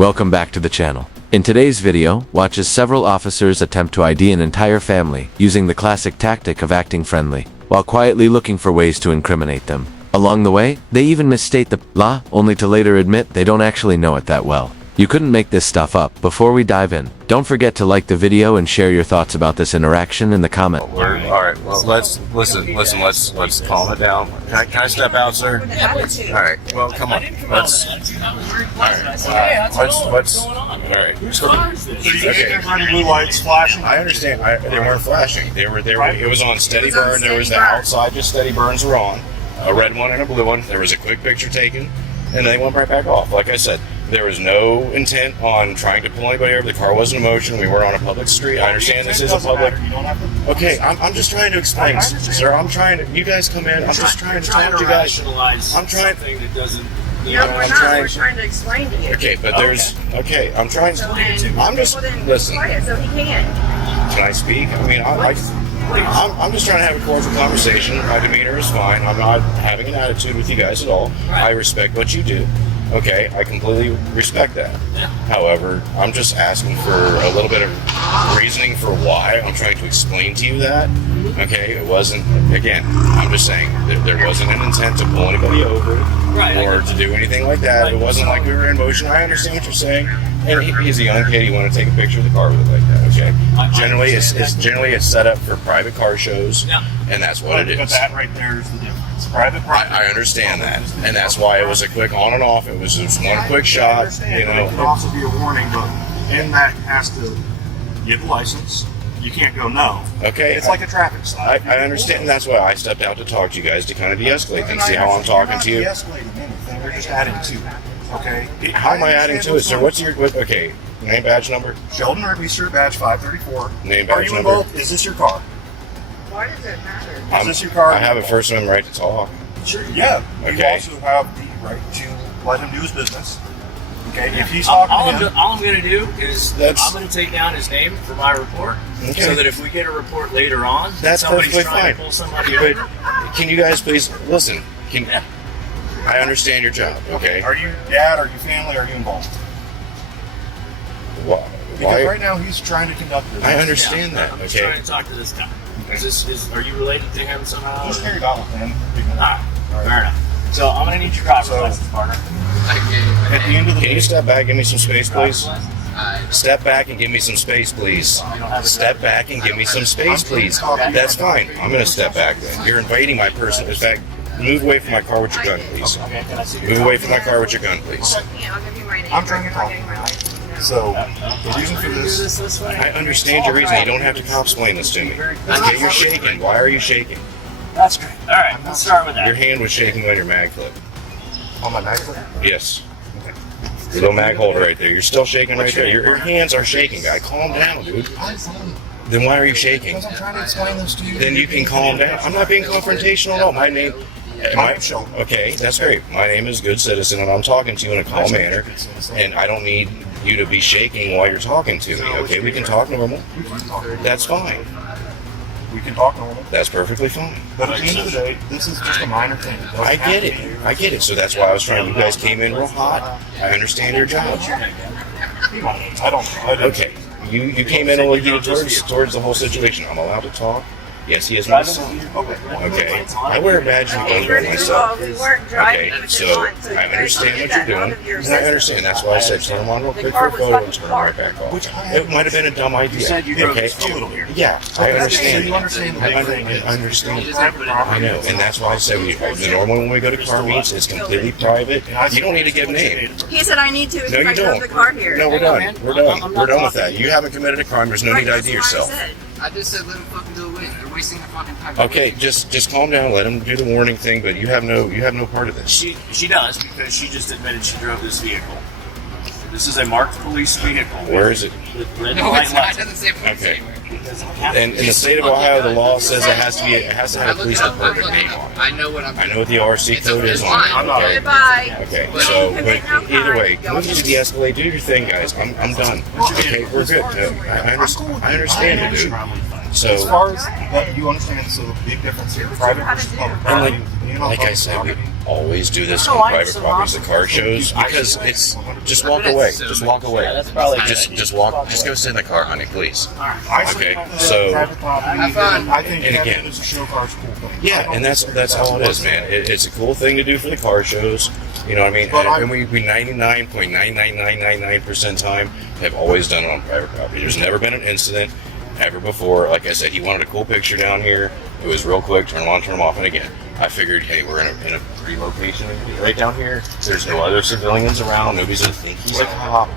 Welcome back to the channel. In today's video, watch as several officers attempt to ID an entire family using the classic tactic of acting friendly, while quietly looking for ways to incriminate them. Along the way, they even misstate the law, only to later admit they don't actually know it that well. You couldn't make this stuff up. Before we dive in, don't forget to like the video and share your thoughts about this interaction in the comments. All right. Well, let's listen. Let's calm it down. Can I step out, sir? All right. Well, come on. Let's. All right. Let's. All right. Okay. Blue lights flashing. I understand. They weren't flashing. They were. It was on steady burn. There was the outside, just steady burns were on. A red one and a blue one. There was a quick picture taken, and they went right back off. Like I said, there was no intent on trying to pull anybody over. The car wasn't in motion. We were on a public street. I understand this isn't public. Okay, I'm just trying to explain, sir. I'm trying to. You guys come in. I'm just trying to talk to you guys. I'm trying. That doesn't. No, we're not. We're trying to explain to you. Okay, but there's. Okay, I'm trying to. I'm just. Listen. So he can. Can I speak? I mean, I'm just trying to have a cordial conversation. My demeanor is fine. I'm not having an attitude with you guys at all. I respect what you do. Okay, I completely respect that. However, I'm just asking for a little bit of reasoning for why. I'm trying to explain to you that. Okay, it wasn't, again, I'm just saying that there wasn't an intent to pull anybody over or to do anything like that. It wasn't like we were in motion. I understand what you're saying. And he's a young kid. You want to take a picture of the car with it like that, okay? Generally, it's set up for private car shows, and that's what it is. But that right there is the difference. Private property. I understand that, and that's why it was a quick on and off. It was just one quick shot, you know. It could also be a warning, but in that has to give a license. You can't go no. Okay. It's like a traffic stop. I understand, and that's why I stepped out to talk to you guys to kind of de-escalate things. See how I'm talking to you? We're not de-escalating anything. We're just adding to it. Okay. How am I adding to it, sir? What's your okay? Name, badge number. Sheldon Register, badge 534. Name, Are badge you number. involved? Is this your car? Why does it matter? Is this your car? I have a First Amendment right to talk. Sure. Yeah. Okay. You also have the right to let him do his business. Okay. If he's talking to him, all I'm going to do is I'm going to take down his name for my report, so that if we get a report later on, that's somebody's perfectly trying fine. to pull somebody But over. can you guys please listen? I understand your job. Okay. are you dad? Are you family? Are you involved? Why? Because right now he's trying to conduct business. I understand that. I'm just Okay. trying to talk to this guy. Are you related to him somehow? He's carried on with him. Alright, fair enough. So I'm going to need your driver's license, partner. At the end of the Can day, you step back and give me some space, please? Driver's Step back and give me some space, please. Step back and give me some space, please. That's fine. I'm going to step back then. You're invading my personal. In fact, move away from my car with your gun, please. Move away from my car with your gun, please. Yeah, I'll give you my name. I'm trying to You're talk. not getting my license. so the reason for this, I understand your reason. You don't have to cop-explain this to me. Okay, you're shaking. Why are you shaking? That's great. All right, let's start with that. Your hand was shaking on your mag clip. on my knife. Yes. Your little mag holder right there. You're still shaking right there. Your hands are shaking, guy. Calm down, dude. Then why are you shaking? Because I'm trying to explain this to you. Then you can calm down. I'm not being confrontational at all. My name. Okay, that's great. My name is Good Citizen, and I'm talking to you in a calm manner, and I don't need you to be shaking while you're talking to me. Okay, we can talk normal. That's fine. We can talk normal. That's perfectly fine. But at the end of the day, this is just a minor thing. I get it. I get it. So that's why I was trying. You guys came in real hot. I understand your job. I don't. Okay. You came in a little heated towards the whole situation. I'm allowed to talk. Yes, he is my son. Okay. I wear a badge and gun bearer myself. We weren't driving. Okay, so I understand what you're doing. And I understand. That's why I said turn him on real quick for a photo and turn him right back off. It might have been a dumb idea. Okay. Yeah, I understand. I understand. I know, and that's why I said normally when we go to car meets, it's completely private. You don't need to give names. He said I need to if No, I you drove don't. the car here. No, we're done. We're done. We're done with that. You haven't committed a crime. There's no need to ID yourself. I just said let him fucking do it. They're wasting their fucking time. Okay, just calm down. Let him do the warning thing, but you have no part of this. She does, because she just admitted she drove this vehicle. This is a marked police vehicle. Where is it? With red No, light it's not. It lights. doesn't say police Okay. anywhere. And in the state of Ohio, the law says it has to have a police department name on it. I know what I'm I know what the RC code is on it. Okay. Goodbye. Okay. So, but either way, move to de-escalate. Do your thing, guys. I'm done. Okay, we're good. I understand it, dude. So, as far as that you understand, so the big difference here, private versus public and property. being on like I public said, we property, always do this No, on I private saw properties, the lots car of shows, because it's just walk away, just walk away. Yeah, that's probably a good just idea. walk, just go sit in the car, honey, please. I Okay, support that so- private property. Have fun. I think And having again- it as a show car is a cool thing. Yeah, and that's all it is, man. It's a cool thing to do for the car shows. You know what I mean? But And we 99.99999% time have always done it on private property. There's never been an incident ever before. Like I said, he wanted a cool picture down here. It was real quick, turn them on, turn them off, and again, I figured, hey, we're in a pretty location right down here. There's no other civilians around. Nobody's gonna think he's a cop.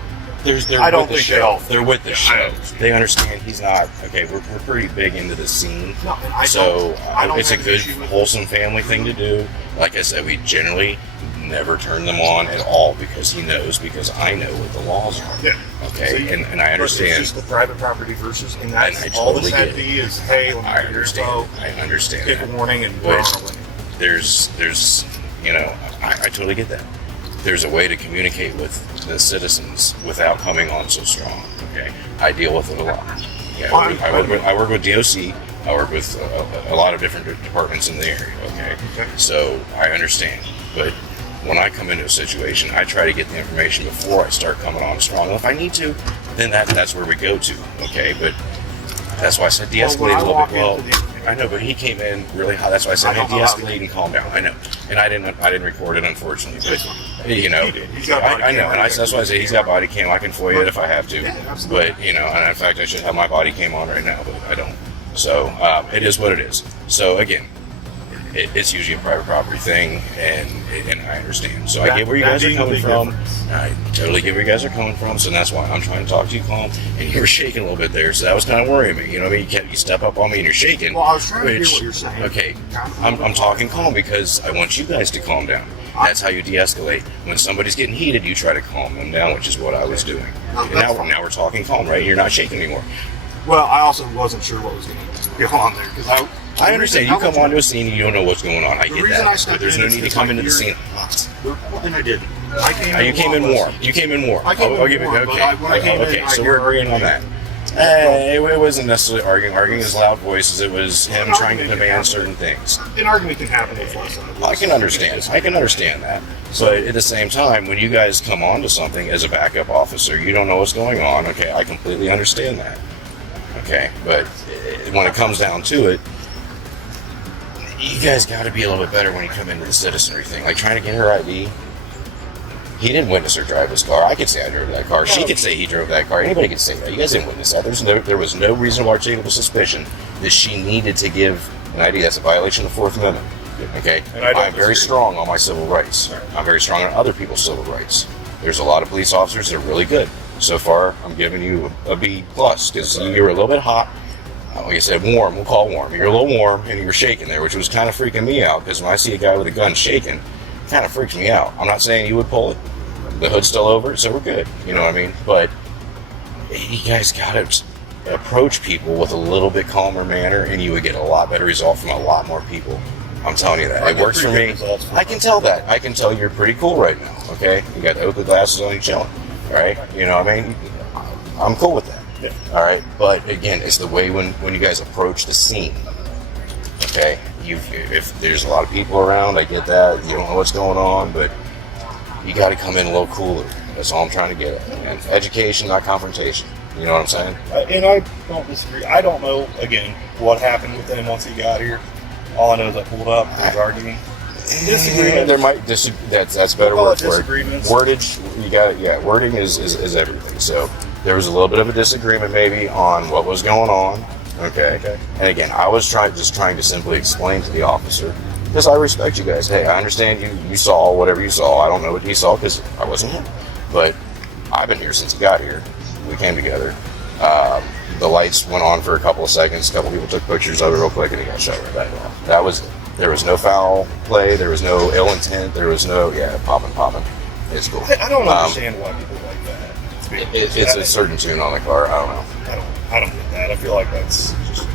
They're I don't with the think show. they all- They're with the I show. understand. They understand he's not okay. We're pretty big into the scene. No, and I So don't it's a have an good, issue with it. wholesome family thing to do. Like I said, we generally never turn them on at all because because I know what the laws are. Yeah. Okay, See, and I But it's understand. just the private property versus, and that's And I all totally this had get to it. be is, hey, let me I get your understand. info, I understand take a that. warning, and we're But on our way. there's, you know, I totally get that. There's a way to communicate with the citizens without coming on so strong. Okay, I deal with it a lot. Yeah, I work with DOC. I work with a lot of different departments in the area. Okay, so I understand. But when I come into a situation, I try to get the information before I start coming on strong. And if I need to, then that's where we go to. Okay, but that's why I said de-escalate Well, when I a little walk bit. Well, into the- I know, but he came in really hot. That's why I said, I hey, don't know how- de-escalate and calm down. I know, and I didn't record it, unfortunately. But you know, He did. He's got body I know, cam. and that's why I say he's got body cam. I can FOIA it if I have to. Yeah, absolutely. But you know, and in fact, I should have my body cam on right now, but I don't. So it is what it is. So again, it's usually a private property thing, and I understand. So I That- get where you that guys are being a coming big from. difference. I totally get where you guys are coming from. So that's why I'm trying to talk to you calm. And you were shaking a little bit there, so that was kind of worrying me. You know what I mean? You step up on me and you're shaking. Well, I was trying to hear which- what you're saying. Okay, I'm talking calm because I want you guys to calm down. That's how you de-escalate. When somebody's getting heated, you try to calm them down, which is what I was doing. Oh, And that's now, fine. now we're talking calm, right? You're not shaking anymore. Well, I also wasn't sure what was going to go on there because I understand. You come onto a scene and you don't know what's going on. I The get reason I that. stepped But there's in no is need to because come I into the hear- scene. Well, then I didn't. I came You came in a lot warm. less. You came in warm. I came I'll in give it. warm, but Okay. when I came in, Okay. I So hear we're agreeing on that. It wasn't necessarily arguing. Arguing is loud voices. It was him trying to demand certain things. An argument can happen with one side. I can understand. I can understand that. But at the same time, when you guys come onto something as a backup officer, you don't know what's going on. Okay, I completely understand that. Okay, but when it comes down to it, you guys got to be a little bit better when you come into the citizenry thing. Like trying to get her ID. He didn't witness her drive his car. I could say I drove that car. She could say he drove that car. Anybody could say that. You guys didn't witness that. There was no reasonable articulable suspicion that she needed to give an ID. That's a violation of the Fourth Amendment. Okay, And I don't I'm very disagree. strong on my civil rights. I'm very strong on other people's civil rights. There's a lot of police officers that are really good. So far, I'm giving you a B plus because you were a little bit hot. Like I said, warm. We'll call warm. You're a little warm, and you were shaking there, which was kind of freaking me out because when I see a guy with a gun shaking, it kind of freaks me out. I'm not saying you would pull it. The hood's still over, so we're good. You know what I mean? But you guys got to approach people with a little bit calmer manner, and you would get a lot better result from a lot more people. I'm telling you that. It works for me. I can tell that. I can tell you're pretty cool right now, okay? You got the Oakley glasses on, you chilling, all right? You know what I mean? I'm cool with that. All right? But again, it's the way when you guys approach the scene, okay? If there's a lot of people around, I get that. You don't know what's going on, but you got to come in a little cooler. That's all I'm trying to get at. And education, not confrontation. You know what I'm saying? And I don't disagree. I don't know, again, what happened with him once he got here. All I know is I pulled up, he was arguing. Disagreement. There might that's better We'll call word it for it. disagreements. Wordage, you got it. Yeah, wording is everything. So there was a little bit of a disagreement maybe on what was going on. Okay. And again, I was trying to simply explain to the officer because I respect you guys. Hey, I understand you saw whatever you saw. I don't know what he saw because I wasn't here, but I've been here since he got here. We came together. The lights went on for a couple of seconds. A couple people took pictures of it real quick, and he got shut right back off. That was. There was no foul play. There was no ill intent. There was no popping. It's cool. I don't understand why people like that. It's a certain tune on the car. I don't know. I don't get that. I feel like that's just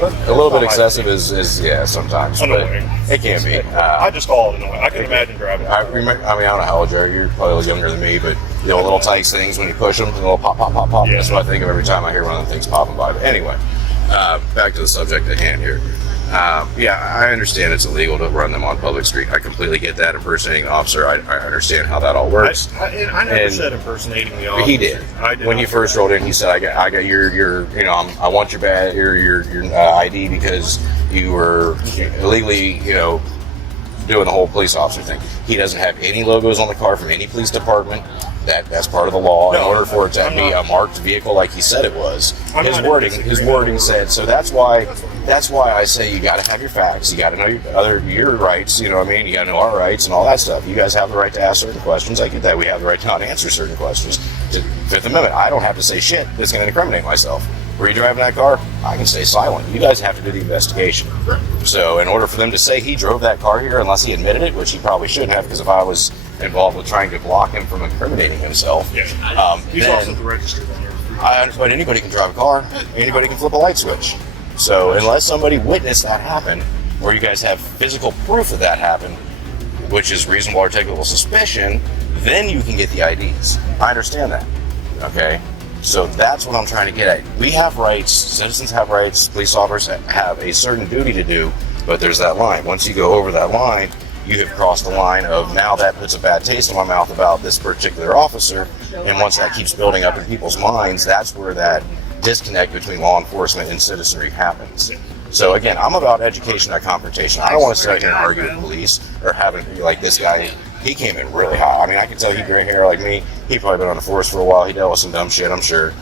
A little bit excessive is yeah sometimes, but annoying. it can be. I just call it annoying. I can imagine driving. I remember. I mean, I don't know how old you are. You're probably a little younger than me, but you know, little Tikes things when you push them, a little pop. Yeah. That's what I think of every time I hear one of the things popping by. But anyway, Back to the subject at hand here. Yeah, I understand it's illegal to run them on public street. I completely get that. Impersonating an officer, I understand how that all works. I never said impersonating the officer. He did. I did When he not. first rolled in, he said, "I got your you know, I want your badge, your ID because you were illegally, you know, doing the whole police officer thing." He doesn't have any logos on the car from any police department. That's part of the law. In No, order for it to I'm be not- a marked vehicle like he said it was, I'm his not wording disagreeing. said. So that's why I say you got to have your facts. You got to know your rights. You know what I mean? You got to know our rights and all that stuff. You guys have the right to ask certain questions. I get that. We have the right to not answer certain questions. To Fifth Amendment, I don't have to say shit that's going to incriminate myself. Were you driving that car? I can stay silent. You guys have to do the investigation. So in order for them to say he drove that car here, unless he admitted it, which he probably shouldn't have, because if I was involved with trying to block him from incriminating himself, He's then also the registered owner. but anybody can drive a car. Anybody can flip a light switch. So unless somebody witnessed that happen, or you guys have physical proof that that happened, which is reasonable articulable suspicion, then you can get the IDs. I understand that. Okay? So that's what I'm trying to get at. We have rights, citizens have rights, police officers have a certain duty to do, but there's that line. Once you go over that line, you have crossed the line of now that puts a bad taste in my mouth about this particular officer, and once that keeps building up in people's minds, that's where that disconnect between law enforcement and citizenry happens. So again, I'm about education, not confrontation. I don't want to sit here and argue with police or having like this guy. He came in really hot. I mean, I can tell he gray hair like me. He probably been on the force for a while. He dealt with some dumb shit, I'm sure.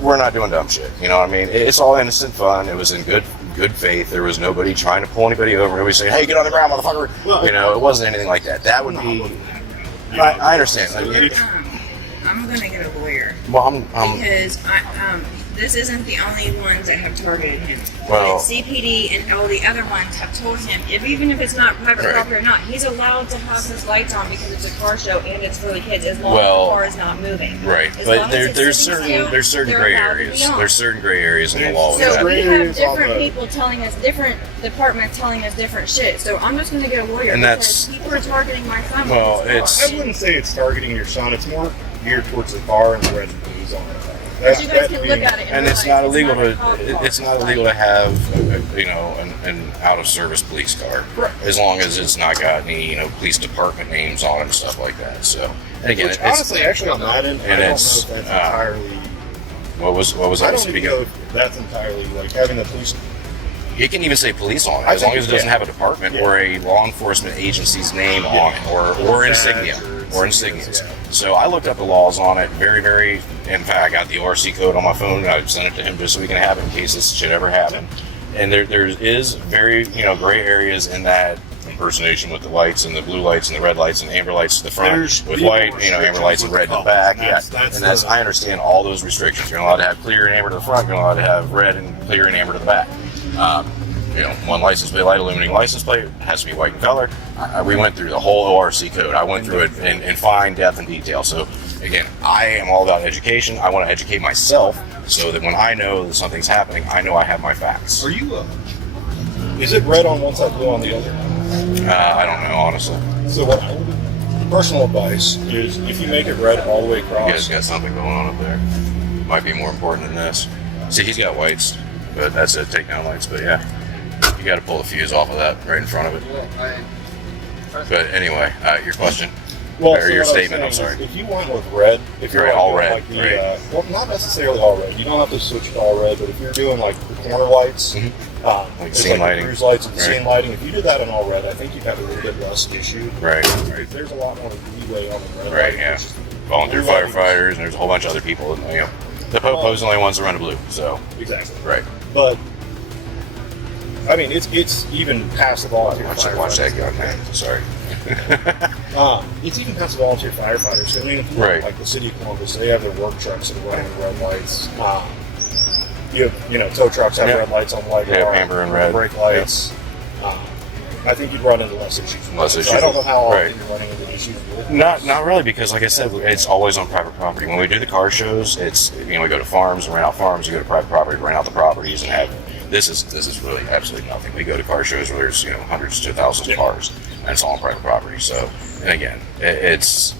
We're not doing dumb shit. You know what I mean? It's all innocent fun. It was in good faith. There was nobody trying to pull anybody over. Nobody saying, "Hey, get on the ground, motherfucker." You know, it wasn't anything like that. That would be. I understand. Like, I'm gonna get a lawyer well, because this isn't the only ones that have targeted him. Well- CPD and all the other ones have told him, even if it's not private Right. property or not, he's allowed to have his lights on because it's a car show and it's for the kids as long Well, as the car is not moving. right, As but long as it's there's sitting certain still, they're gray allowed to areas. be on. There's certain gray areas in the law. with So that. we Gray have areas all different the- people telling us different departments telling us different shit. So I'm just going to get a lawyer And because people are targeting my son. Well, with this it's- car. I wouldn't say it's targeting your son. It's more geared towards the car and the red and blues on it. But you guys can look at it And it's realize not illegal a cop car. it's not illegal to have you know an out of service police car, as long as it's not got any police department names on it and stuff like that. So and again, Which it's, honestly, actually on that end, I and don't know it's, if that's uh, entirely. what was I I don't speaking even know of? if that's entirely like having the police. You can even say police on it, I as long think as it doesn't yeah. have a department or a law enforcement agency's name on it, or insignia, or insignias. Yeah. So I looked up the laws on it, very. In fact, I got the ORC code on my phone. I sent it to him just so we can have it in case this should ever happen. And there is very gray areas in that impersonation with the lights and the blue lights and the red lights and amber lights to the front There's with legal white, amber lights and red to the back. Yeah, and that's I understand all those restrictions. You're not allowed to have clear and amber to the front. You're not allowed to have red and clear and amber to the back. One license plate light illuminating license plate has to be white in color. We went through the whole ORC code. I went through it in fine depth and detail. So again, I am all about education. I want to educate myself so that when I know that something's happening, I know I have my facts. Are you? Is it red on one side, blue on the other? I don't know, honestly. So what I would do, personal advice is if you make it red all the way You guys across. got something going on up there. Might be more important than this. See, he's got whites, but that's it, takedown lights. But yeah, you got to pull the fuse off of that right in front of it. But anyway, your question. Well, or so your what I was statement, I'm saying sorry. is if you went with red, if you're Right, like all doing red, like the, right. well, not necessarily all red. You don't have to switch to all red, but if you're doing like the corner lights, there's scene like lighting. the cruise lights and the Right. scene lighting. If you did that in all red, I think you'd have a little bit less issue. Right. There's a lot more leeway on the red. Right, light yeah. versus Volunteer blue lighting. firefighters, and there's a whole bunch of other people. The Po's the only ones that run a blue. So Exactly. right. But I mean, it's even past the volunteer Watch that firefighters. gun, man. Sorry. It's even past the volunteer firefighters. I mean, if you Right. look, like the city of Columbus, they have their work trucks that are running the red lights. Tow trucks have Yeah. red lights on white Yeah, bar, amber and red. brake lights. I think you'd run into less issues. with Less that. issues I don't know how often right. you're running into issues with it. Not really, because like I said, it's always on private property. When we do the car shows, it's we go to farms and rent out farms. We go to private property, rent out the properties, and have this is really absolutely nothing. We go to car shows where there's hundreds to thousands of cars, and it's all on private property. So, and again, it's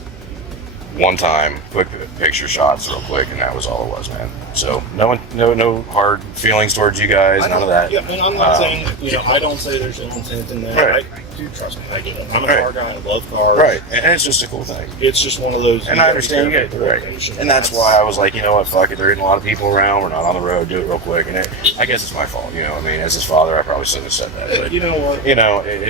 one time, quick picture shots real quick, and that was all it was, man. So no hard feelings towards you guys, none of that. Yeah, and I'm not saying, I don't say there's ill intent in that. Right. Do trust me, I get it. I'm a car guy, I love cars. Right, and it's just a cool thing. It's just one of those. And I understand you get it, right. And that's why I was like, you know what, fuck it, there isn't a lot of people around, we're not on the road, do it real quick. And I guess it's my fault, as his father, I probably shouldn't have said that. But, you know what? It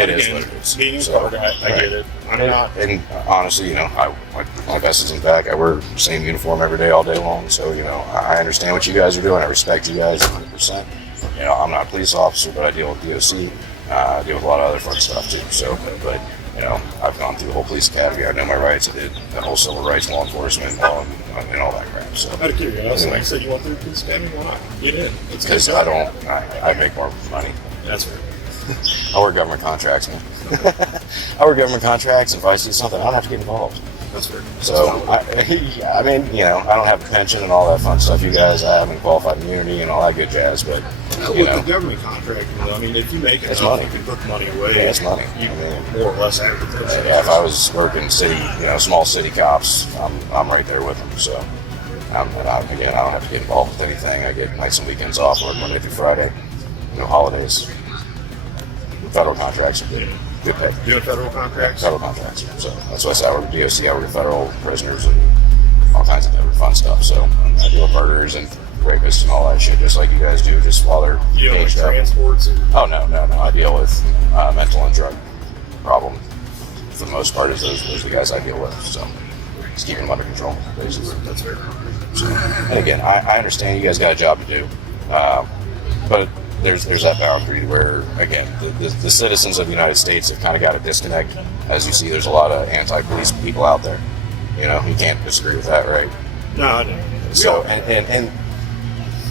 is what it is. Being a car guy, I get it. I'm not. And honestly, my best is in back. I wear the same uniform every day, all day long. So, I understand what you guys are doing. I respect you guys 100%. I'm not a police officer, but I deal with DOC. I deal with a lot of other fun stuff too. So, but I've gone through the whole police academy. I know my rights. I did the whole civil rights, law enforcement, and all that crap. So, Out of curiosity, you said you went through the police academy. Why not? You did. Because I make more money. That's fair. I work government contracts, man. I work government contracts. If I see something, I don't have to get involved. That's fair. So, I don't have a pension and all that fun stuff you guys have, and qualified immunity and all that good jazz, but, With the government contract, if you make it, it's money. You can put the money away. Yeah, it's money. You more or less have the pension. If I was working city, small city cops, I'm right there with them. So, I don't have to get involved with anything. I get nights and weekends off, work Monday through Friday, no holidays. Federal contracts are good. Good pay. Doing federal contracts? Federal contracts. So that's why I say I work with DOC, I work with federal prisoners and all kinds of different fun stuff. So I deal with murders and rapists and all that shit, just like you guys do, just while they're You deal with aged up. transports? Oh, no. I deal with mental and drug problem. For the most part, those are the guys I deal with. So just keeping them under control, basically. That's fair. So, and again, I understand you guys got a job to do, but there's that boundary where, again, the citizens of the United States have kind of got a disconnect. As you see, there's a lot of anti-police people out there. You can't disagree with that, right? No, I don't. So, and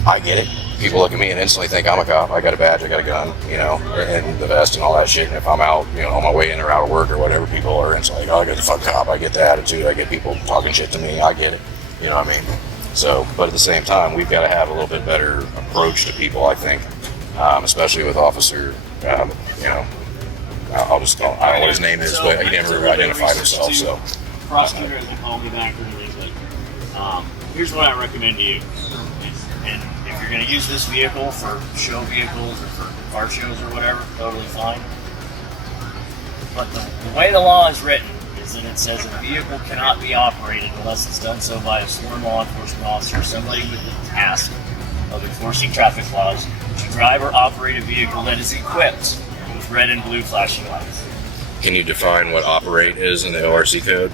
I get it. People look at me and instantly think I'm a cop. I got a badge, I got a gun, and the vest and all that shit. And if I'm out, on my way in or out of work or whatever, people are instantly like, oh, I got the fuck cop. I get the attitude. I get people talking shit to me. I get it. You know what I mean? So, but at the same time, we've got to have a little bit better approach to people, I think. Especially with Officer, I'll just call him, I don't know what his name is, but he never identified himself, so. Prosecutor hasn't called me back or anything. Here's what I recommend to you. And if you're going to use this vehicle for show vehicles or for car shows or whatever, totally fine. But the way the law is written is that it says a vehicle cannot be operated unless it's done so by a sworn law enforcement officer or somebody with the task of enforcing traffic laws to drive or operate a vehicle that is equipped with red and blue flashing lights. Can you define what operate is in the ORC code?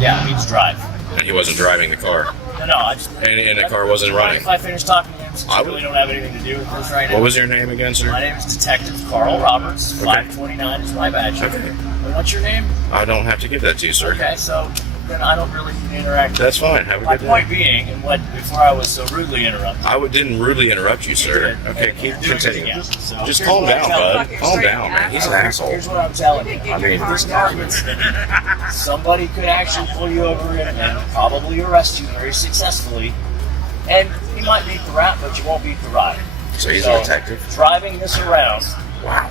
Yeah, it means drive. And he wasn't driving the car. No, I just... And the car wasn't running. If I finish talking to him, since I really don't have anything to do with this right now. What was your name again, sir? My name is Detective Carl Roberts. 529 is my badge. Okay. And what's your name? I don't have to give that to you, sir. Okay, so then I don't really need to interact. That's fine. Have a My good day. point being, and before I was so rudely interrupted. Didn't rudely interrupt you, sir. Okay, keep continuing. Yeah, so Just here's calm what I'm down, telling bud. you. Calm down, man. He's an asshole. Here's what I'm telling you. I mean, This car gets somebody could actually pull you over and probably arrest you very successfully. And you might beat the rap, but you won't beat the ride. So he's a detective. Driving this around. Wow.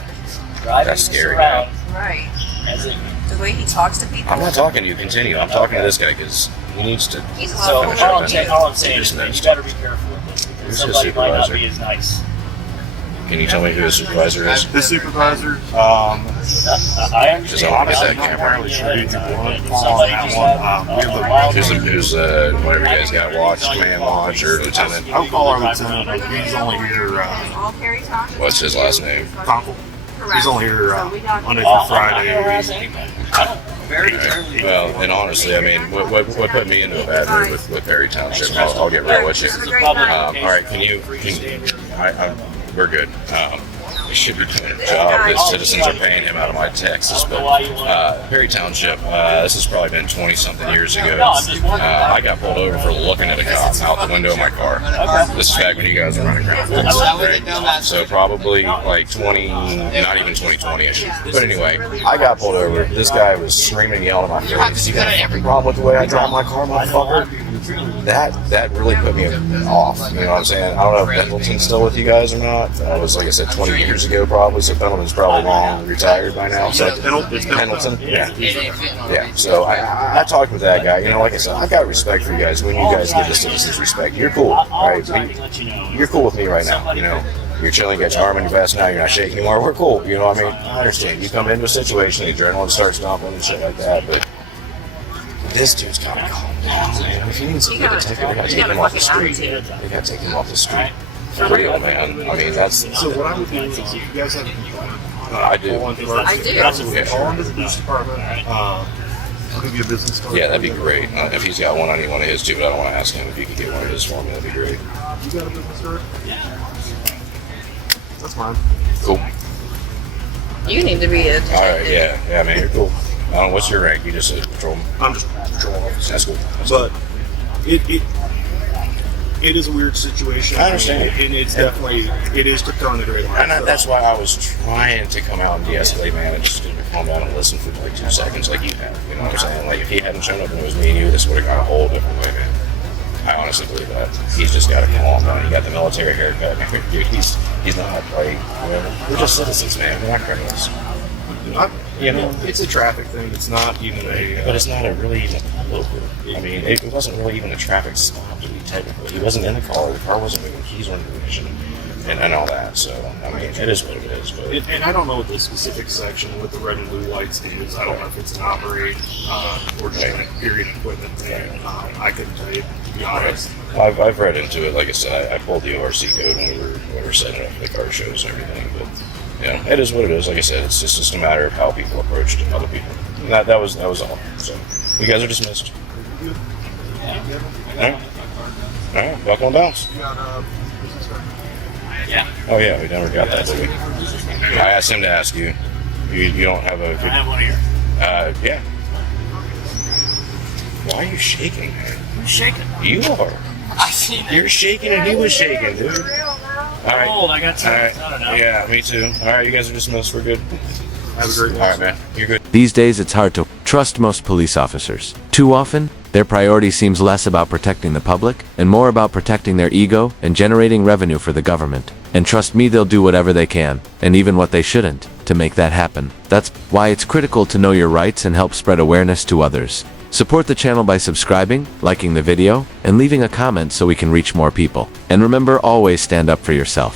Driving That's this scary, around. Right. As it, The way he talks to people. I'm not talking to you. Continue. I'm talking to this guy because he needs to. He's so awful. sure all that- I'm saying is Just that you next. better be careful with this Who's because his somebody might not supervisor? be as nice. Can you tell me who his supervisor is? The supervisor, I understand. Just I wanna get that I'm not camera. entirely sure who you want to If call somebody on that just one. had We have a the wild Who's whatever you guys got? Watch, command watch, or lieutenant? I'll call our lieutenant. He's only here, All Perry Township. What's his last name? Conkle. He's only here So we got- Monday Oh, through I'm not gonna harass Friday. anybody. I don't very rarely. Well, and honestly, I mean, what put me into a bad mood with Perry Township? I'll get real with you. This is a great night. All right, we're good. We should be doing a job. The citizens are paying him out of my taxes. But Perry Township, this has probably been 20-something years ago. I got pulled over for looking at a cop out the window of my car. This is back when you guys were running around. Right? So probably like not even 2020-ish. But anyway, I got pulled over. This guy was screaming, yelling at my face. You got every problem with the way I drive my car, motherfucker? that really put me off. You know what I'm saying? I don't know if Pendleton's still with you guys or not. It was, like I said, 20 years ago probably, so Pendleton's probably long retired by now. So It's Pendleton? Yeah. It ain't fitting on Yeah, so I talked with that guy. You know, like I said, I've got respect for you guys when you guys give the citizens respect. You're cool, right? You're cool with me right now, you know. You're chilling, you got your arm in your vest now, you're not shaking anymore. We're cool, you know what I mean? I understand. You come into a situation, the adrenaline starts dumping and shit like that, but this dude's gotta calm down, man. If he needs to get a ticket, we gotta take him off the street. We gotta take him off the street. For real, man. I mean, that's... So what I would do is, you guys have a complaint. I do. I do. Call into the police department. I'll give you a business card. Yeah, that'd be great. If he's got one, I need one of his too, but I don't want to ask him if he could get one of his for me. That'd be great. You got a business card? Yeah. That's fine. Cool. You need to be a detective. All right, yeah, man, you're cool. What's your rank? You just a patrolman? I'm just a patrol officer. That's cool. But it is a weird situation. I understand. And it's definitely, it is to turn the gray line. And that's why I was trying to come out and de-escalate, man, and just calm down and listen for like 2 seconds like you have. You know what I'm saying? Like, if he hadn't shown up and it was me and you, this would have gone a whole different way, man. I honestly believe that. He's just got to calm down. He got the military haircut. Dude, he's not like, we're just citizens, man. We're not criminals. You know, it's a traffic thing. It's not even a. But it's not a really even local. I mean, it wasn't really even a traffic stop to be technical. He wasn't in the car. The car wasn't moving. Keys weren't in ignition, and all that. So I mean, it is what it is. But And I don't know what the specific section with the red and blue lights is. I don't know if it's an operate or just a period equipment thing. I couldn't tell you, to be honest. I've read into it. Like I said, I pulled the ORC code when we were setting up the car shows and everything. But yeah, it is what it is. Like I said, it's just a matter of how people approached other people. And that was all. So you guys are dismissed. All right. Welcome on bounce. Yeah. Oh yeah, we never got that, did we? I asked him to ask you. You don't have a I have one here. yeah. Why are you shaking, man? I'm shaking. You are. I seen it. You're shaking and he was shaking, dude. All right. Old. I got All some. right. I don't know. Yeah, me too. All right, you guys are dismissed. We're good. Have a great All one. right, man. You're good. These days, it's hard to trust most police officers. Too often, their priority seems less about protecting the public and more about protecting their ego and generating revenue for the government. And trust me, they'll do whatever they can, and even what they shouldn't, to make that happen. That's why it's critical to know your rights and help spread awareness to others. Support the channel by subscribing, liking the video, and leaving a comment so we can reach more people. And remember, always stand up for yourself.